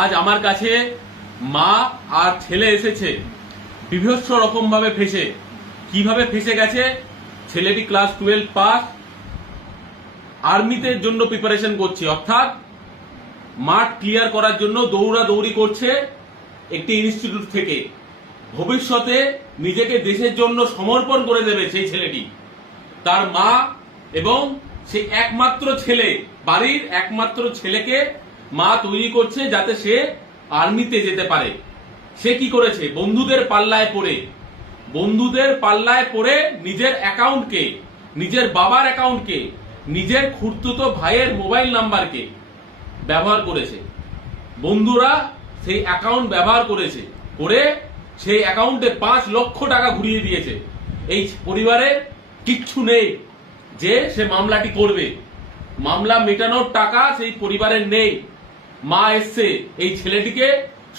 আজ আমার কাছে মা আর ছেলে এসেছে বিভৎস রকম ভাবে ফেসে। কিভাবে ফেসে গেছে? ছেলেটি ক্লাস 12 পাস, আর্মিতে জন্য প্রিপারেশন করছে, অর্থাৎ মাঠ ক্লিয়ার করার জন্য দৌড়াদৌড়ি করছে একটি ইনস্টিটিউট থেকে। ভবিষ্যতে নিজেকে দেশের জন্য সমর্পণ করে দেবে সেই ছেলেটি। তার মা এবং সেই একমাত্র ছেলে, বাড়ির একমাত্র ছেলেকে মা তৈরি করছে যাতে সে আর্মিতে যেতে পারে। সে কি করেছে? বন্ধুদের পাল্লায় পড়ে নিজের অ্যাকাউন্টকে, নিজের বাবার অ্যাকাউন্টকে, নিজের খুড়তুতো ভাইয়ের মোবাইল নাম্বারকে ব্যবহার করেছে। বন্ধুরা সেই অ্যাকাউন্ট ব্যবহার করেছে, করে সেই অ্যাকাউন্টে 5 লক্ষ টাকা ঘুরিয়ে দিয়েছে। এই পরিবারে কিচ্ছু নেই যে সে মামলাটি করবে। মামলা মেটানোর টাকা সেই পরিবারের নেই। মা এসছে এই ছেলেটিকে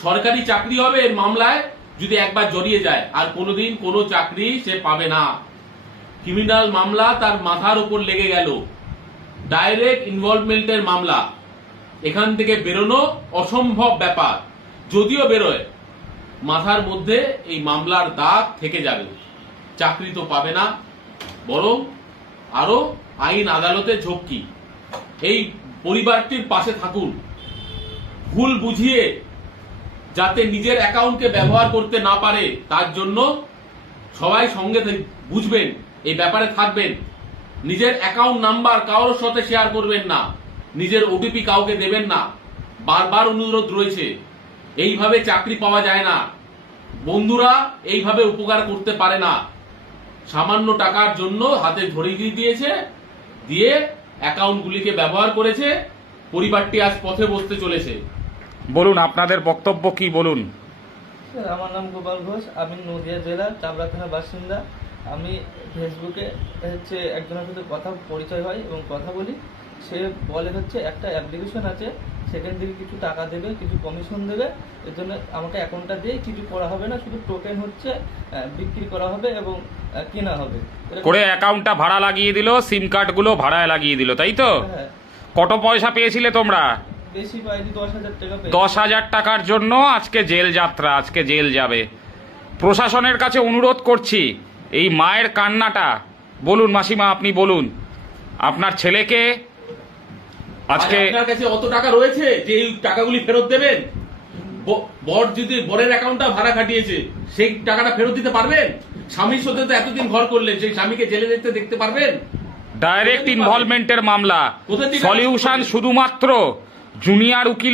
সরকারি চাকরি হবে এর মামলায় যদি একবার জড়িয়ে যায়, আর কোনোদিন কোনো চাকরি সে পাবে না। ক্রিমিনাল মামলা তার মাথার উপর লেগে গেল, ডাইরেক্ট ইনভলভমেন্টের মামলা। এখান থেকে বেরোনো অসম্ভব ব্যাপার। যদিও বেরোয়, মাথার মধ্যে এই মামলার দাগ থেকে যাবে। চাকরি তো পাবে না, বরং আরো আইন আদালতে ঝক্কি। এই পরিবারটির পাশে থাকুন, ভুল বুঝিয়ে যাতে নিজের অ্যাকাউন্টকে ব্যবহার করতে না পারে তার জন্য সবাই সঙ্গে বুঝবেন, এই ব্যাপারে থাকবেন। নিজের অ্যাকাউন্ট নাম্বার কারোর সাথে শেয়ার করবেন না, নিজের ওটিপি কাউকে দেবেন না। বারবার অনুরোধ রয়েছে। এইভাবে চাকরি পাওয়া যায় না, বন্ধুরা এইভাবে উপকার করতে পারে না। সামান্য টাকার জন্য হাতে ধরিয়ে দিয়েছে, দিয়ে অ্যাকাউন্টগুলিকে ব্যবহার করেছে। পরিবারটি আজ পথে বসতে চলেছে। বলুন আপনাদের বক্তব্য কি বলুন। স্যার, আমার নাম গোপাল ঘোষ, আমি নদিয়া জেলার চাবড়া থানার বাসিন্দা। আমি ফেসবুকে একজনের সাথে পরিচয় হয় এবং কথা বলি। সে বলে একটা অ্যাপ্লিকেশন আছে, সেখান থেকে কিছু টাকা দেবে, কিছু কমিশন দেবে। এর জন্য আমাকে অ্যাকাউন্টটা দিয়ে কিছু করা হবে না, শুধু টোকেন বিক্রি করা হবে এবং কেনা হবে করে অ্যাকাউন্টটা ভাড়া লাগিয়ে দিল, সিম কার্ডগুলো ভাড়ায় লাগিয়ে দিল, তাই তো? হ্যাঁ। কত পয়সা পেয়েছিলে তোমরা? বেশি পাইনি, 10,000 টাকা। 10,000 টাকার জন্য আজকে জেল যাত্রা, আজকে জেল যাবে। প্রশাসনের কাছে অনুরোধ করছি, এই মায়ের কান্নাটা বলুন। মাসিমা আপনি বলুন, আপনার ছেলেকে আজকে আপনার কাছে অত টাকা রয়েছে যে এই টাকাগুলি ফেরত দেবেন? বর যদি বরের অ্যাকাউন্টটা ভাড়া খাটিয়েছে, সেই টাকাটা ফেরত দিতে পারবেন? স্বামীর সাথে তো এতদিন ঘর করলেন, সেই স্বামীকে জেলে দেখতে পারবেন? ডাইরেক্ট ইনভলভমেন্টের মামলা, সলিউশন শুধুমাত্র জুনিয়র উকিল